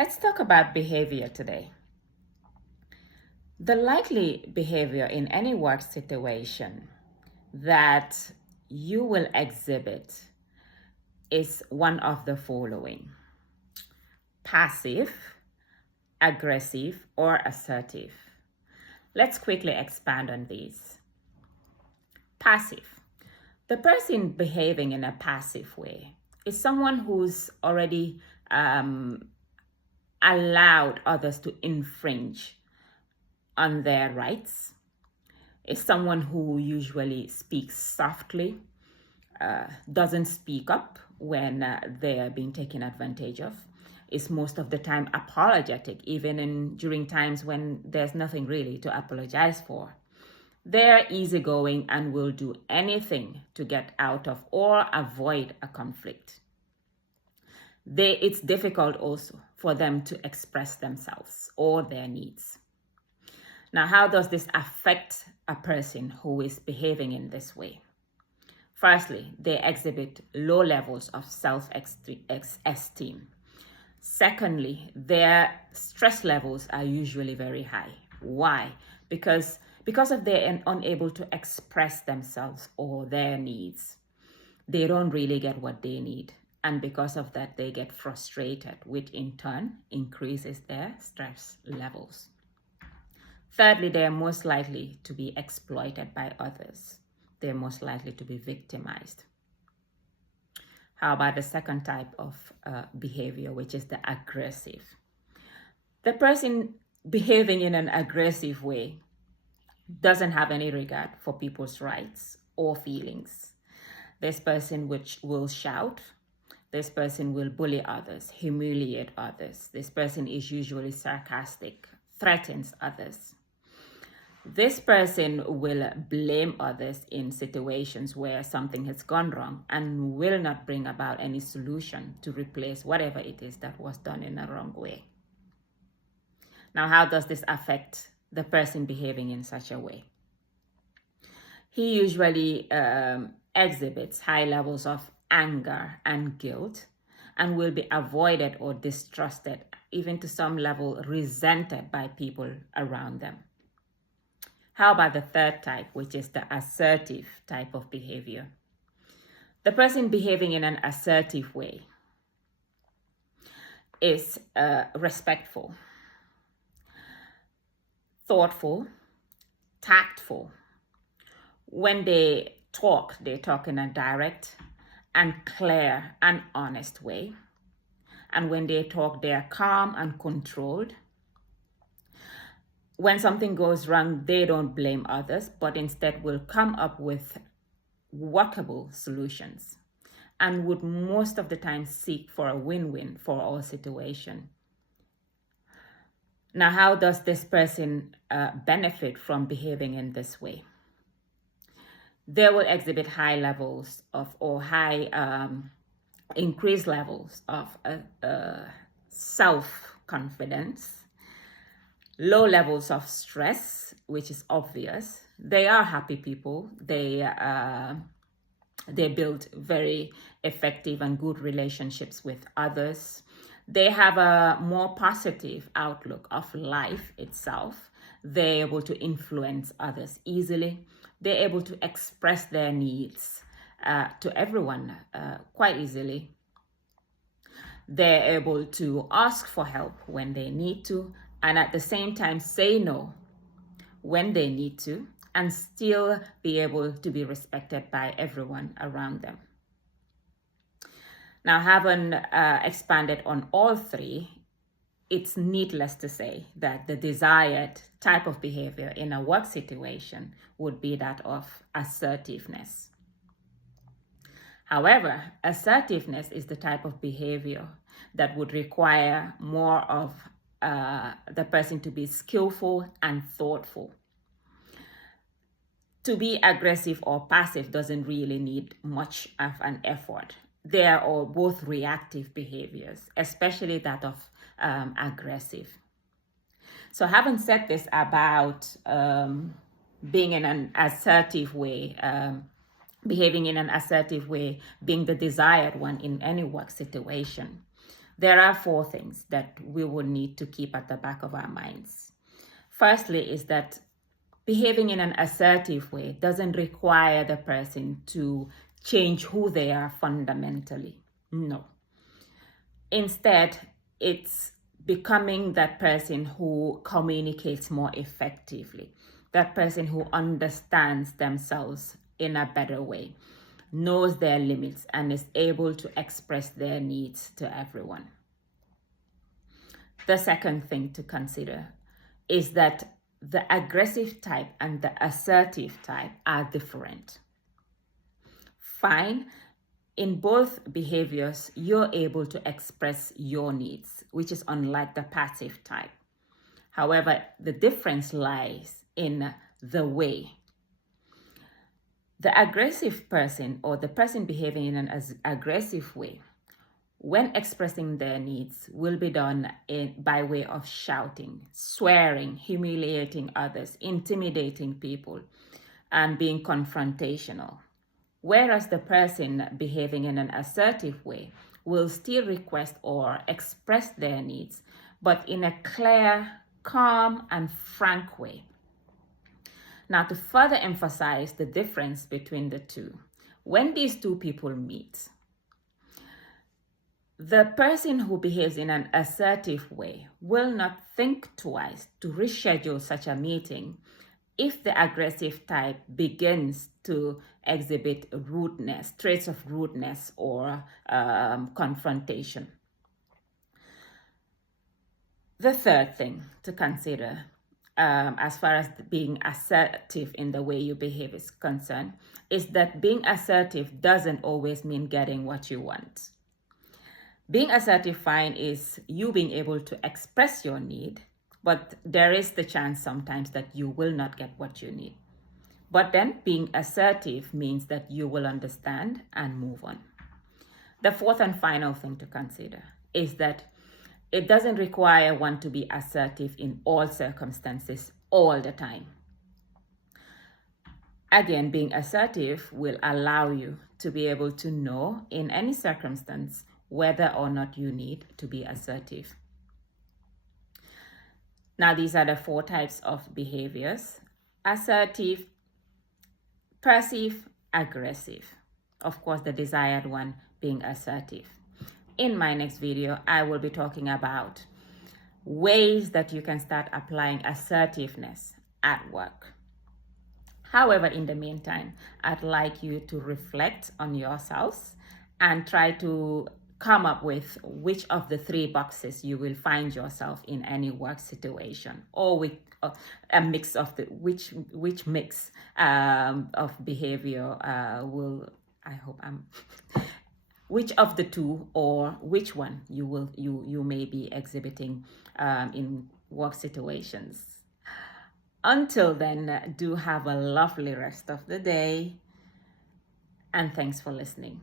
Let's talk about behavior today. The likely behavior in any work situation that you will exhibit is one of the following: passive, aggressive, or assertive. Let's quickly expand on these. Passive. The person behaving in a passive way is someone who's already allowed others to infringe on their rights. Is someone who usually speaks softly, doesn't speak up when they are being taken advantage of, is most of the time apologetic, even during times when there's nothing really to apologize for. They're easygoing and will do anything to get out of or avoid a conflict. It's difficult also for them to express themselves or their needs. Now, how does this affect a person who is behaving in this way? Firstly, they exhibit low levels of self-esteem. Secondly, their stress levels are usually very high. Why? Because of they're unable to express themselves or their needs. They don't really get what they need. And because of that, they get frustrated, which in turn increases their stress levels. Thirdly, they are most likely to be exploited by others. They're most likely to be victimized. How about the second type of behavior, which is the aggressive? The person behaving in an aggressive way doesn't have any regard for people's rights or feelings. This person which will shout. This person will bully others, humiliate others. This person is usually sarcastic, threatens others. This person will blame others in situations where something has gone wrong and will not bring about any solution to replace whatever it is that was done in a wrong way. Now, how does this affect the person behaving in such a way? He usually exhibits high levels of anger and guilt and will be avoided or distrusted, even to some level resented by people around them. How about the third type, which is the assertive type of behavior? The person behaving in an assertive way is respectful, thoughtful, tactful. When they talk in a direct and clear and honest way. And when they talk, they are calm and controlled. When something goes wrong, they don't blame others, but instead will come up with workable solutions and would most of the time seek for a win-win for all situation. Now, how does this person benefit from behaving in this way? They will exhibit high levels of or increased levels of self-confidence, low levels of stress, which is obvious. They are happy people. They build very effective and good relationships with others. They have a more positive outlook of life itself. They're able to influence others easily. They're able to express their needs to everyone quite easily. They're able to ask for help when they need to, and at the same time say no when they need to, and still be able to be respected by everyone around them. Now, having expanded on all three, it's needless to say that the desired type of behavior in a work situation would be that of assertiveness. However, assertiveness is the type of behavior that would require more of the person to be skillful and thoughtful. To be aggressive or passive doesn't really need much of an effort. They are all both reactive behaviors, especially that of aggressive. So having said this about being in an assertive way, behaving in an assertive way being the desired one in any work situation, there are 4 things that we will need to keep at the back of our minds. Firstly is that behaving in an assertive way doesn't require the person to change who they are fundamentally. No. Instead, it's becoming that person who communicates more effectively, that person who understands themselves in a better way, knows their limits, and is able to express their needs to everyone. The second thing to consider is that the aggressive type and the assertive type are different. Fine, in both behaviors, you're able to express your needs, which is unlike the passive type. However, the difference lies in the way. The aggressive person, or the person behaving in an aggressive way, when expressing their needs, will be done by way of shouting, swearing, humiliating others, intimidating people, and being confrontational. Whereas the person behaving in an assertive way will still request or express their needs, but in a clear, calm, and frank way. Now, to further emphasize the difference between the two, when these two people meet, the person who behaves in an assertive way will not think twice to reschedule such a meeting if the aggressive type begins to exhibit rudeness, traits of rudeness or confrontation. The third thing to consider, as far as being assertive in the way you behave is concerned, is that being assertive doesn't always mean getting what you want. Being assertive, fine, is you being able to express your need, but there is the chance sometimes that you will not get what you need. But then being assertive means that you will understand and move on. The fourth and final thing to consider is that it doesn't require one to be assertive in all circumstances all the time. Again, being assertive will allow you to be able to know in any circumstance whether or not you need to be assertive. Now, these are the 4 types of behaviors: assertive, passive, aggressive. Of course, the desired one being assertive. In my next video, I will be talking about ways that you can start applying assertiveness at work. However, in the meantime, I'd like you to reflect on yourselves and try to come up with which of the 3 boxes you will find yourself in any work situation, or with a mix of the which mix of behavior which of the 2 or which one you may be exhibiting in work situations. Until then, do have a lovely rest of the day, and thanks for listening.